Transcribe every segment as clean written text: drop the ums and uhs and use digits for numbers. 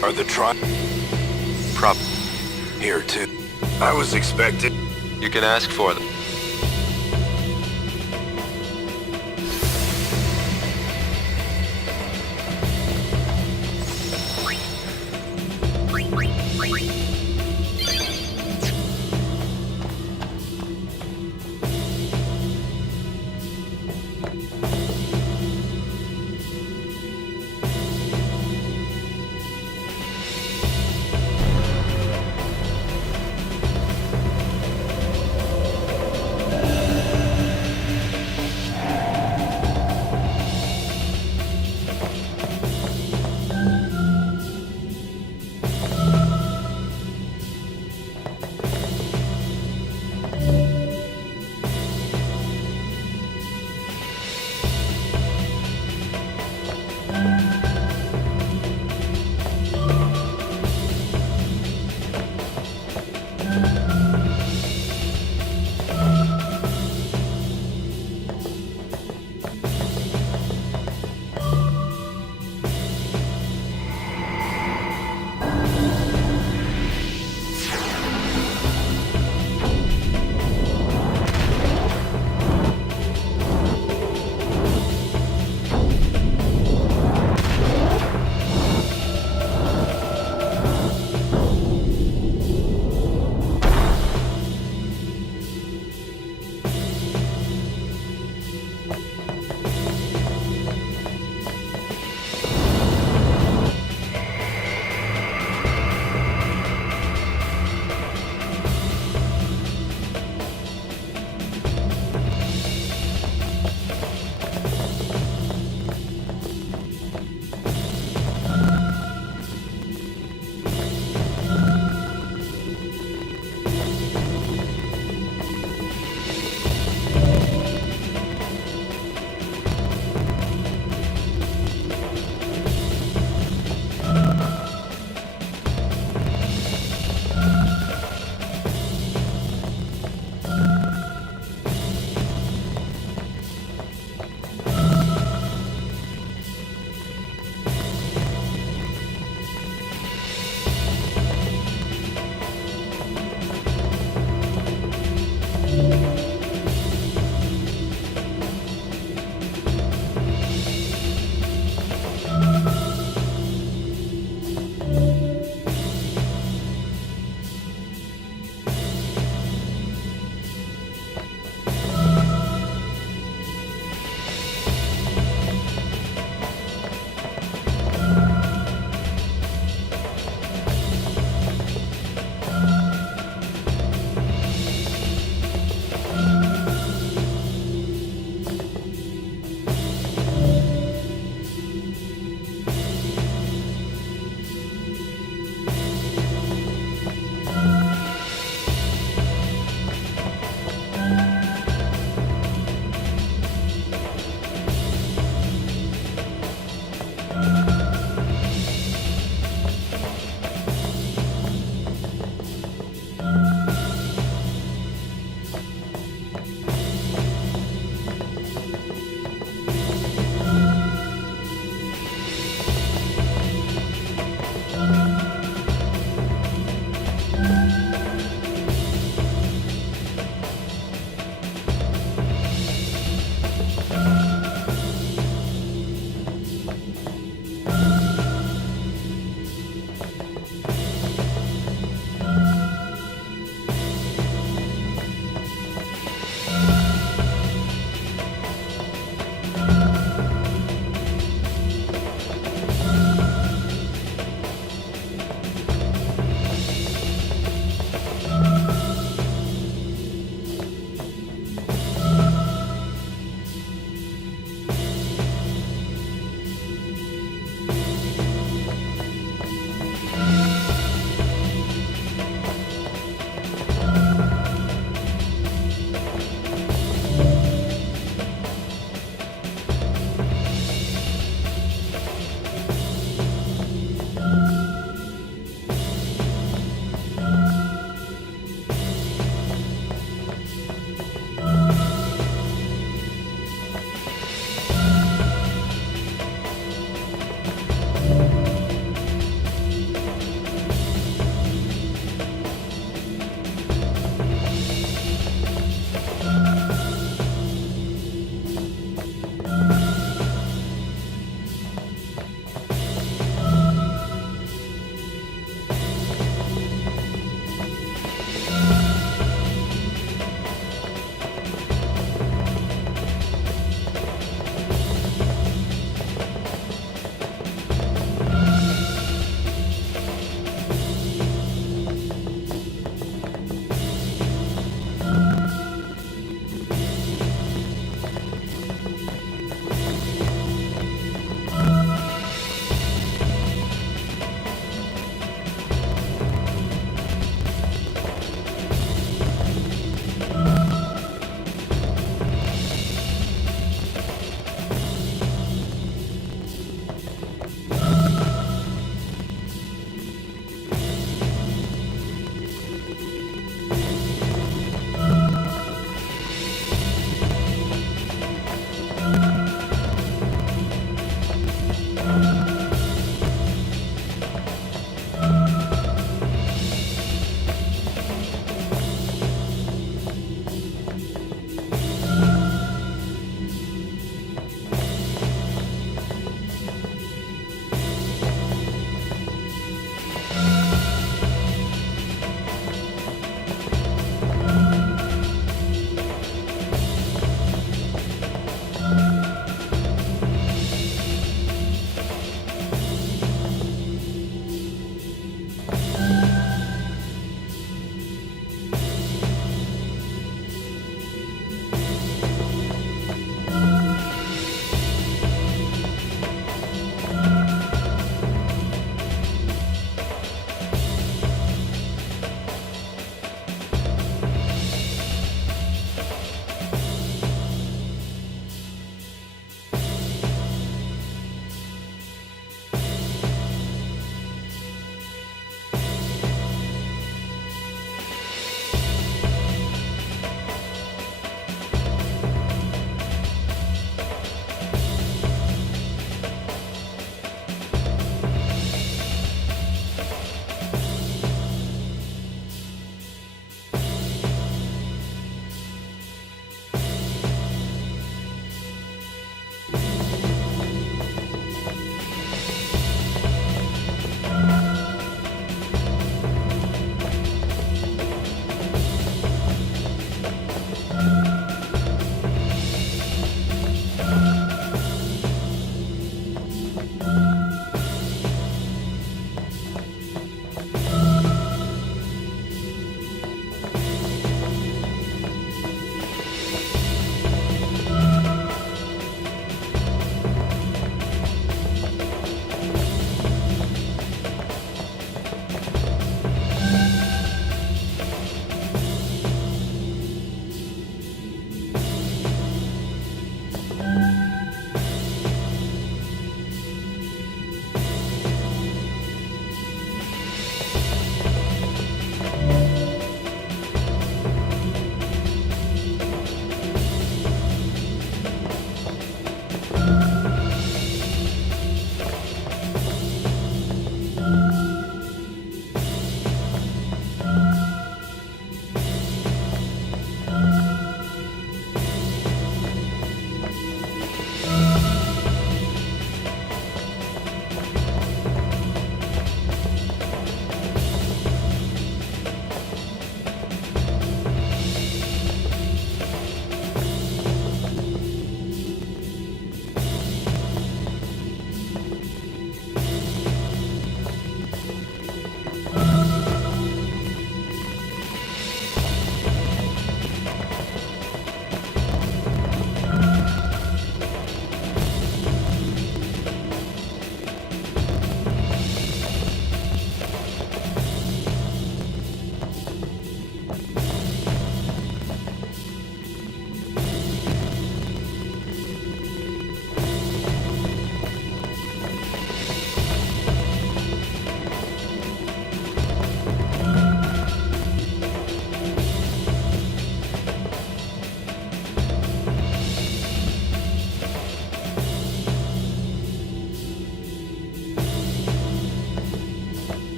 Are the Prop. here too? I was expecting. You can ask for them.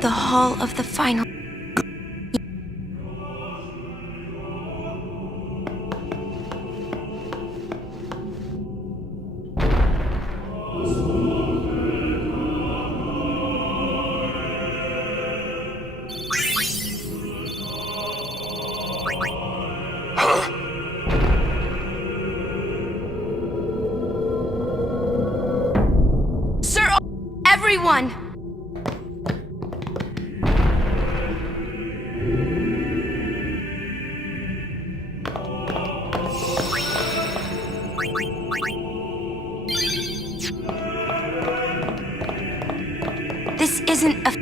The hall of the final. Sir, everyone! This isn't a...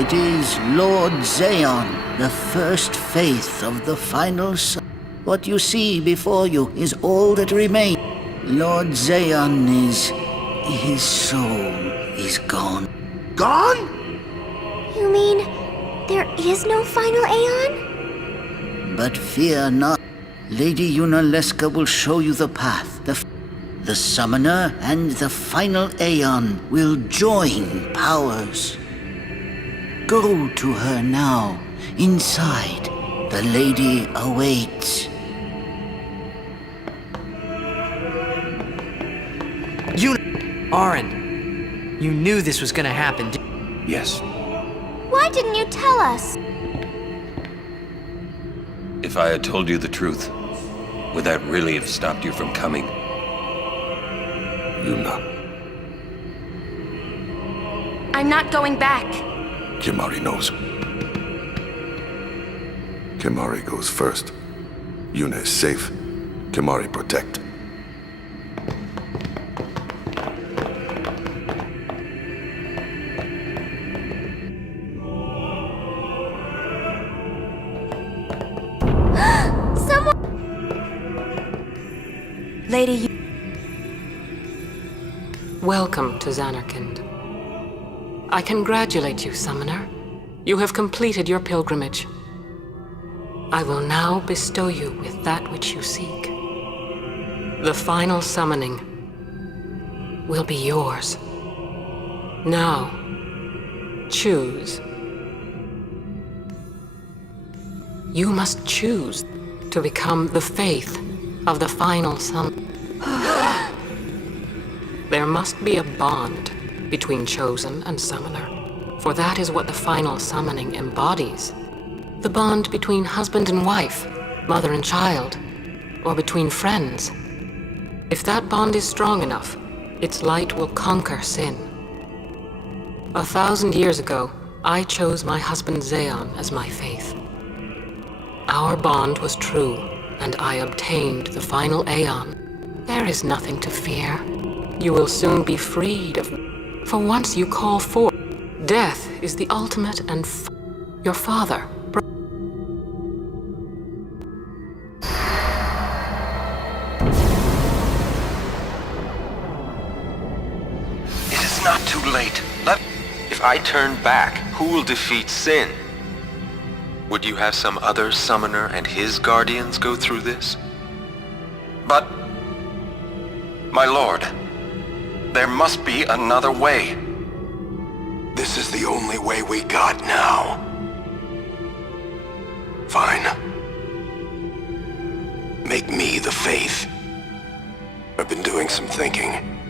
It is Lord Xeon, the first faith of the final sun. What you see before you is all that remains. Lord Xeon is... his soul is gone. Gone? You mean there is no final Aeon? But fear not. Lady Yunalesca will show you the path. The Summoner and the final Aeon will join powers. Go to her now. Inside, the lady awaits. Aaron, you knew this was gonna happen, Yes. Why didn't you tell us? If I had told you the truth, would that really have stopped you from coming? Yuna. I'm not going back. Kimari knows. Kimari goes first. Yuna is safe. Kimari protect. Lady... Welcome to Zanarkand. I congratulate you, Summoner. You have completed your pilgrimage. I will now bestow you with that which you seek. The final summoning will be yours. Now, choose. You must choose to become the faith of the final sum. There must be a bond between Chosen and Summoner, for that is what the final summoning embodies. The bond between husband and wife, mother and child, or between friends. If that bond is strong enough, its light will conquer sin. 1,000 years ago, I chose my husband Xeon as my faith. Our bond was true, and I obtained the final Aeon. There is nothing to fear. You will soon be freed of... For once you call forth, death is the ultimate and your father. It is not too late. If I turn back, who will defeat sin? Would you have some other summoner and his guardians go through this? But... my lord, there must be another way. This is the only way we got now. Fine. Make me the faith. I've been doing some thinking.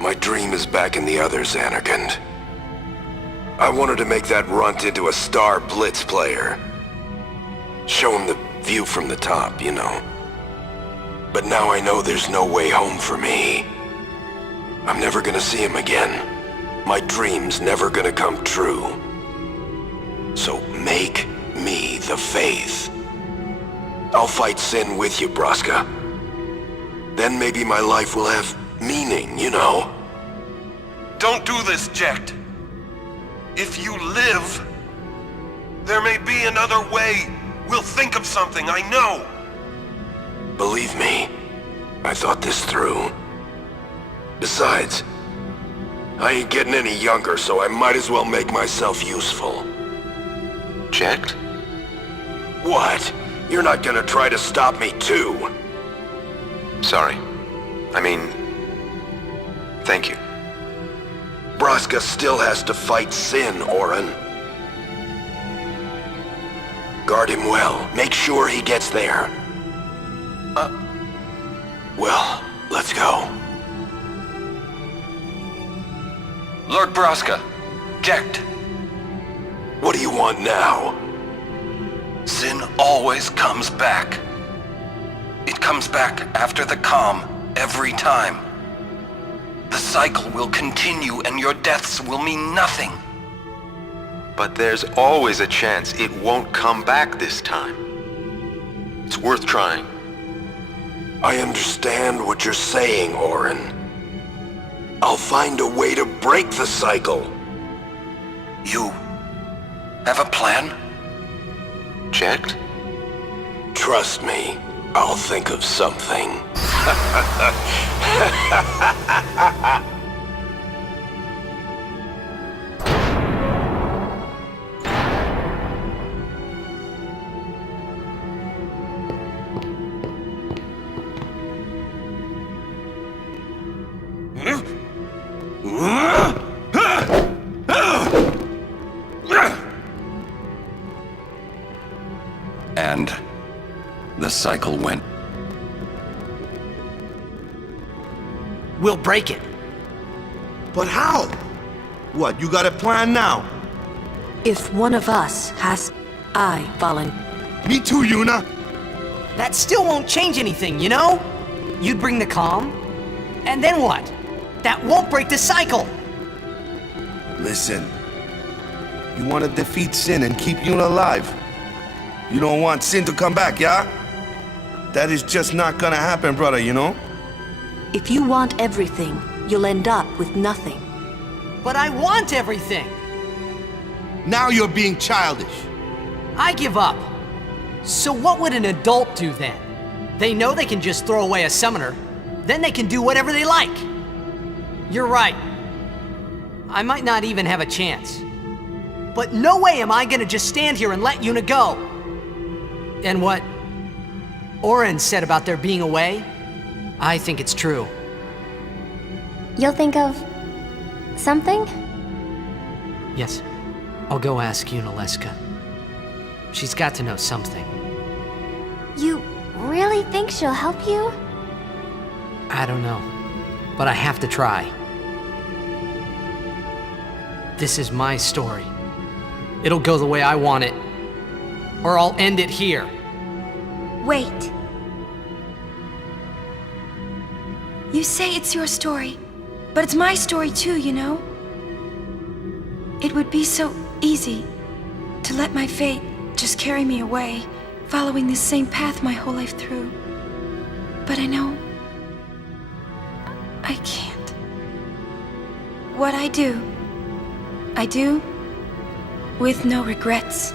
My dream is back in the other Xanarkand. I wanted to make that runt into a star blitz player. Show him the view from the top, you know. But now I know there's no way home for me. I'm never gonna see him again. My dream's never gonna come true. So make me the faith. I'll fight sin with you, Braska. Then maybe my life will have meaning, you know? Don't do this, Jecht. If you live, there may be another way. We'll think of something, I know. Believe me, I thought this through. Besides, I ain't getting any younger, so I might as well make myself useful. Jecht? What? You're not gonna try to stop me too? Sorry. I mean... thank you. Braska still has to fight sin, Orin. Guard him well. Make sure he gets there. Well, let's go. Lord Braska, Jecht. What do you want now? Sin always comes back. It comes back after the calm, every time. The cycle will continue and your deaths will mean nothing. But there's always a chance it won't come back this time. It's worth trying. I understand what you're saying, Orin. I'll find a way to break the cycle. You have a plan? Jecht? Trust me, I'll think of something. And the cycle went. We'll break it. But how? What, you got a plan now? If one of us has... I volunteer. Me too, Yuna. That still won't change anything, you know? You'd bring the calm, and then what? That won't break the cycle! Listen. You want to defeat Sin and keep Yuna alive. You don't want Sin to come back, yeah? That is just not gonna happen, brother, you know? If you want everything, you'll end up with nothing. But I want everything! Now you're being childish. I give up. So what would an adult do then? They know they can just throw away a summoner, then they can do whatever they like. You're right. I might not even have a chance. But no way am I gonna just stand here and let Yuna go. And what Orin said about there being a way, I think it's true. You'll think of... something? Yes, I'll go ask Yuna Leska. She's got to know something. really think she'll help you? I don't know, but I have to try. This is my story. It'll go the way I want it, or I'll end it here. Wait. You say it's your story, but it's my story too, you know? It would be so easy to let my fate just carry me away, following this same path my whole life through. But I know I can't. What I do with no regrets.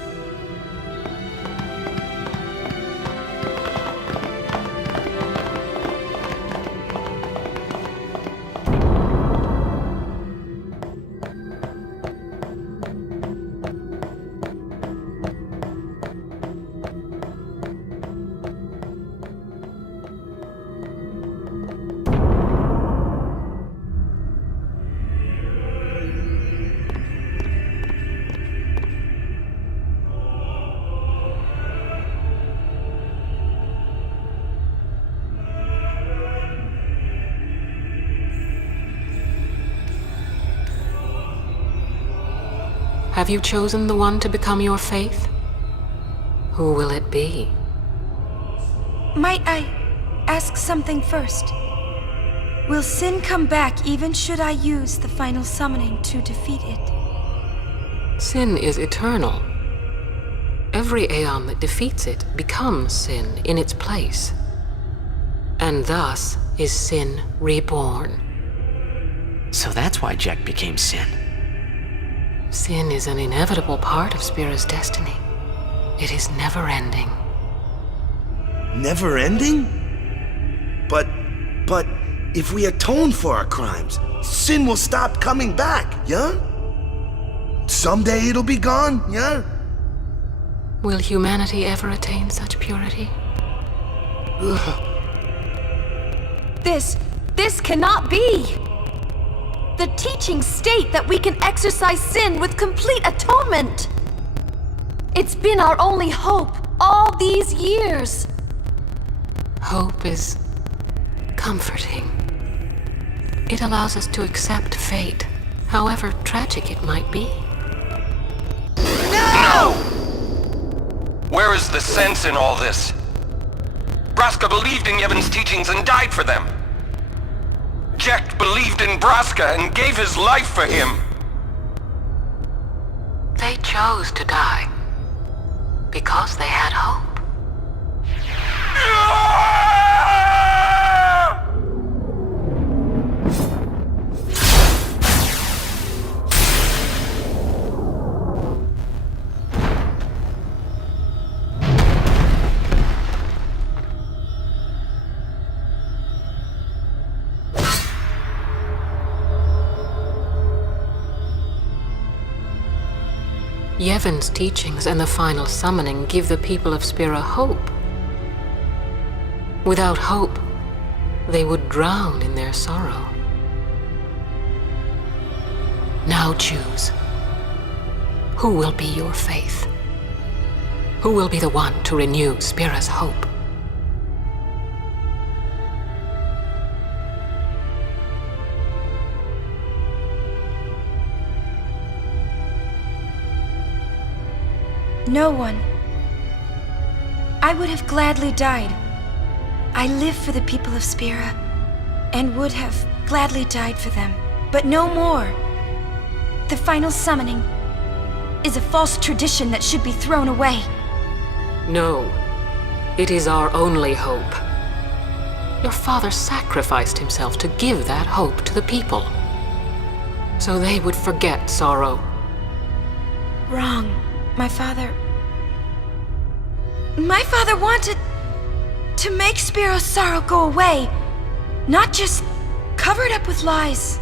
Have you chosen the one to become your faith? Who will it be? Might I ask something first? Will Sin come back even should I use the final summoning to defeat it? Sin is eternal. Every Aeon that defeats it becomes Sin in its place. And thus is Sin reborn. So that's why Jack became Sin. Sin is an inevitable part of Spira's destiny. It is never-ending. Never-ending? But if we atone for our crimes, Sin will stop coming back, yeah? Someday it'll be gone, yeah? Will humanity ever attain such purity? This cannot be! The teachings state that we can exorcise sin with complete atonement! It's been our only hope all these years! Hope is comforting. It allows us to accept fate, however tragic it might be. No! Where is the sense in all this? Braska believed in Yevon's teachings and died for them. Jack believed in Braska and gave his life for him. They chose to die because they had hope. Yevon's teachings and the final summoning give the people of Spira hope. Without hope, they would drown in their sorrow. Now choose. Who will be your faith? Who will be the one to renew Spira's hope? No one. I would have gladly died. I live for the people of Spira, and would have gladly died for them, but no more. The final summoning is a false tradition that should be thrown away. No, it is our only hope. Your father sacrificed himself to give that hope to the people, so they would forget sorrow. Wrong. My father wanted to make Spiro's sorrow go away, not just cover it up with lies.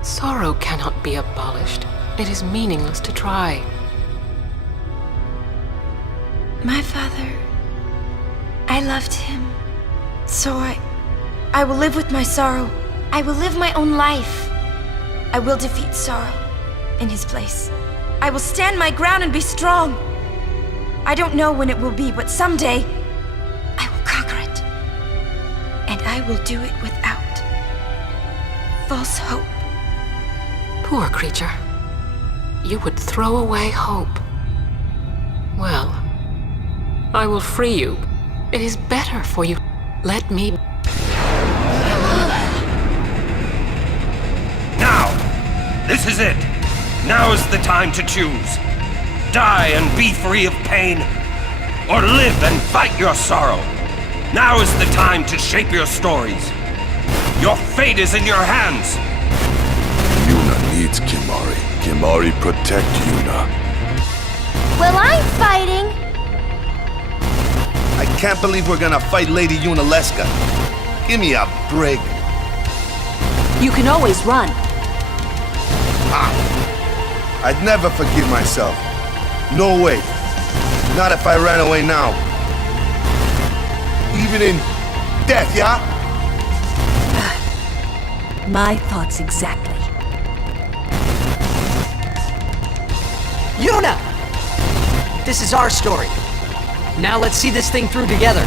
Sorrow cannot be abolished. It is meaningless to try. My father, I loved him. So I will live with my sorrow. I will live my own life. I will defeat sorrow in his place. I will stand my ground and be strong. I don't know when it will be, but someday I will conquer. And I will do it without false hope. Poor creature. You would throw away hope. Well, I will free you. It is better for you. Let me... Now! This is it! Now is the time to choose. Die and be free of pain, or live and fight your sorrow. Now is the time to shape your stories. Your fate is in your hands. Yuna needs Kimari. Kimari protect Yuna. Well, I'm fighting. I can't believe we're gonna fight Lady Yunalesca. Give me a break. You can always run. I'd never forgive myself. No way. Not if I ran away now. Even in death, yeah? My thoughts exactly. Yuna! This is our story. Now let's see this thing through together.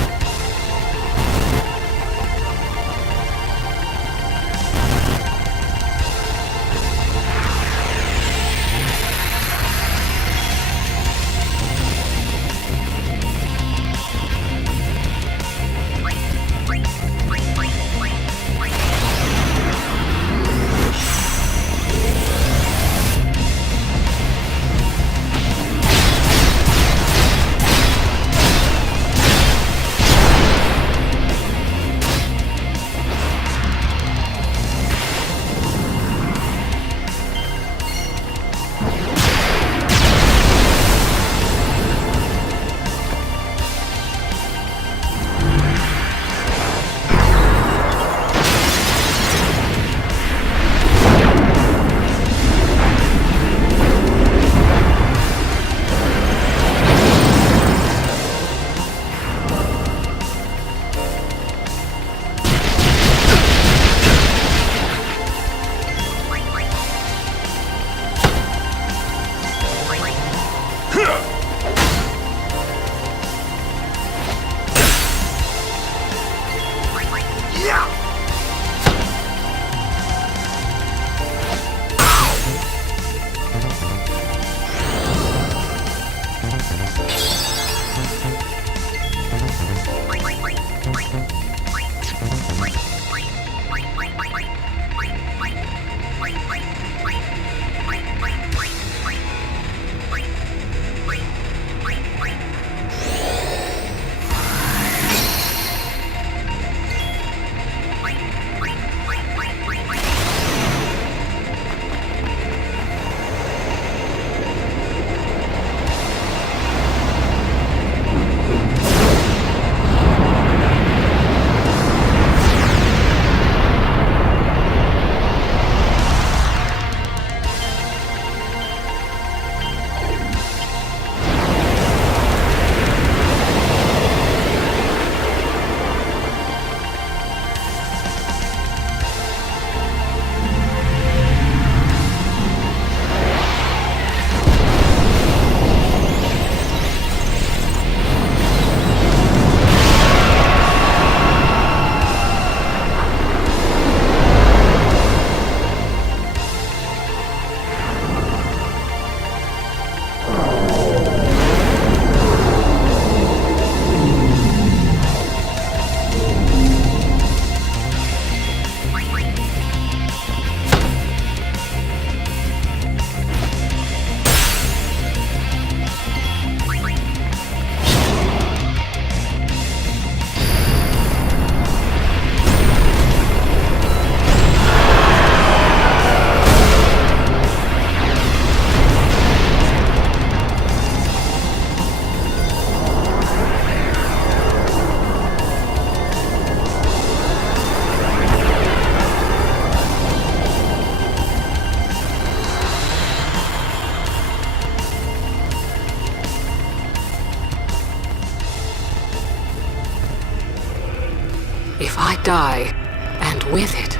If I die, and with it...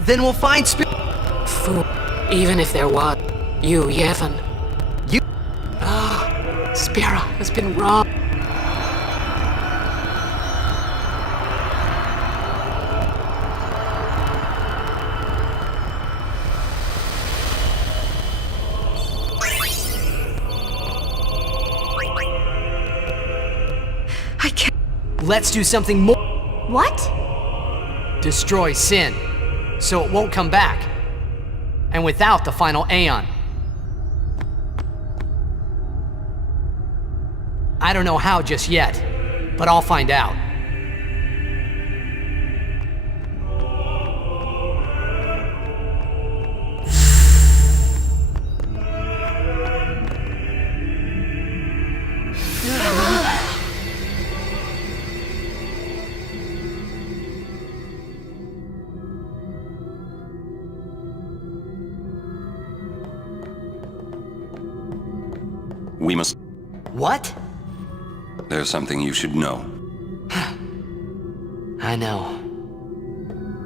Then we'll find Fool. Even if there was... You, Yevon. You... Spira has been wrong. let's do something more. What? Destroy Sin, so it won't come back. And without the final Aeon. I don't know how just yet, but I'll find out. We must... What? There's something you should know. I know.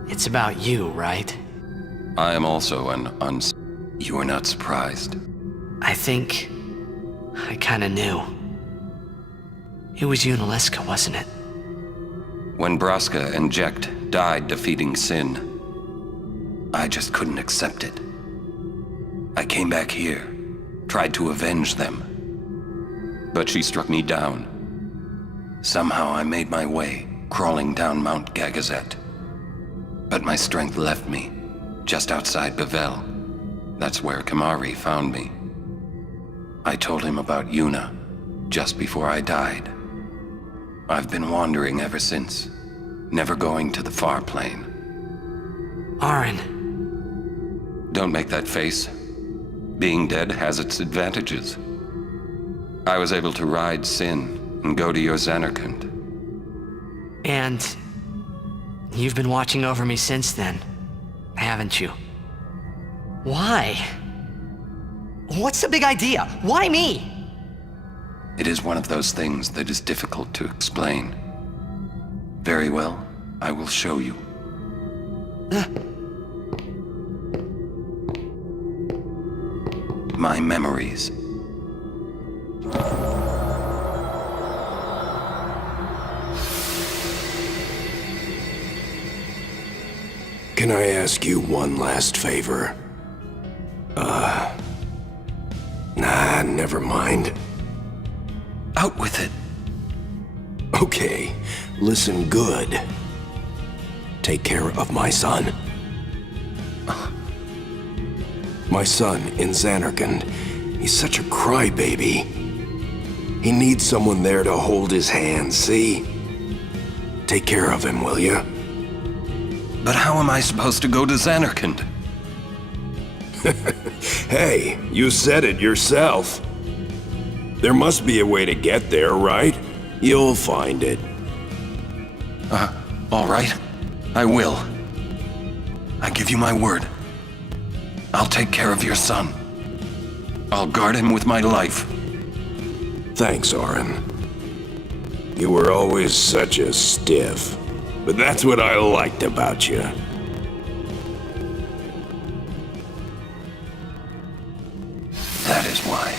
It's about you, right? I am also an You are not surprised. I think... I kinda knew. It was you and Aleska, wasn't it? When Braska and Jekt died defeating Sin, I just couldn't accept it. I came back here, tried to avenge them. But she struck me down. Somehow I made my way, crawling down Mount Gagazet. But my strength left me, just outside Bavel. That's where Kamari found me. I told him about Yuna, just before I died. I've been wandering ever since, never going to the far plane. Aaron. Don't make that face. Being dead has its advantages. I was able to ride Sin and go to your Xanarkand. And you've been watching over me since then, haven't you? Why? What's the big idea? Why me? It is one of those things that is difficult to explain. Very well, I will show you. My memories. Can I ask you one last favor? Nah, never mind. Out with it. Okay, listen good. Take care of my son. My son in Xanarkand. He's such a crybaby. He needs someone there to hold his hand, see? Take care of him, will you? But how am I supposed to go to Xanarkand? Hey, you said it yourself. There must be a way to get there, right? You'll find it. All right. I will. I give you my word. I'll take care of your son. I'll guard him with my life. Thanks, Orin. You were always such a stiff. But that's what I liked about you. That is why.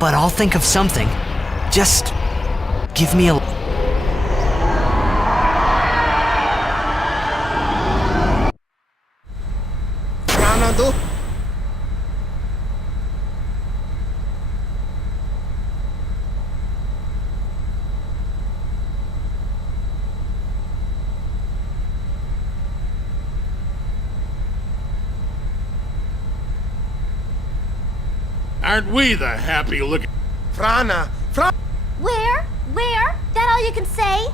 but I'll think of something. Just give me a... Aren't we the happy-looking... Where? That all you can say?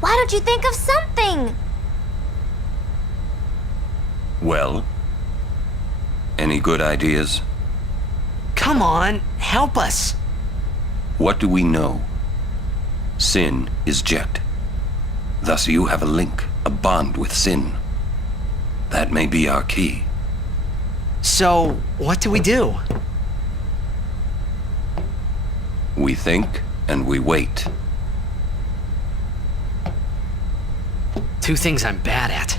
Why don't you think of something? Well, any good ideas? Come on, help us. What do we know? Sin is Jekt. Thus you have a link, a bond with Sin. That may be our key. So, what do we do? We think and we wait. Two things I'm bad at.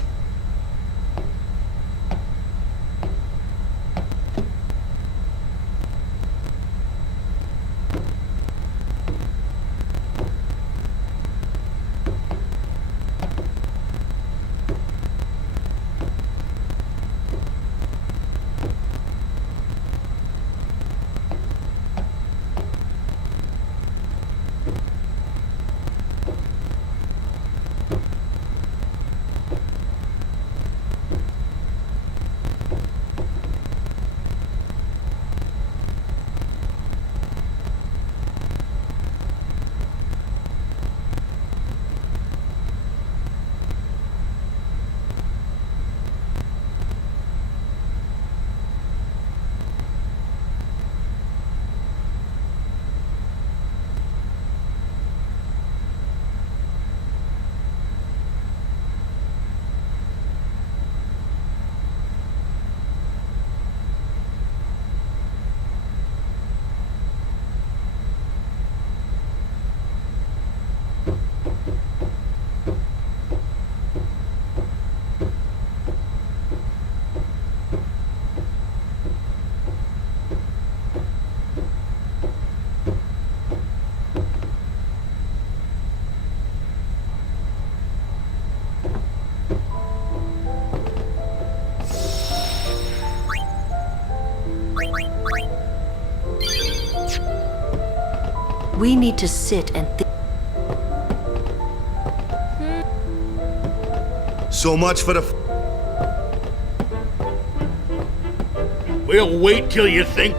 We need to sit and think. So much for the... We'll wait till you think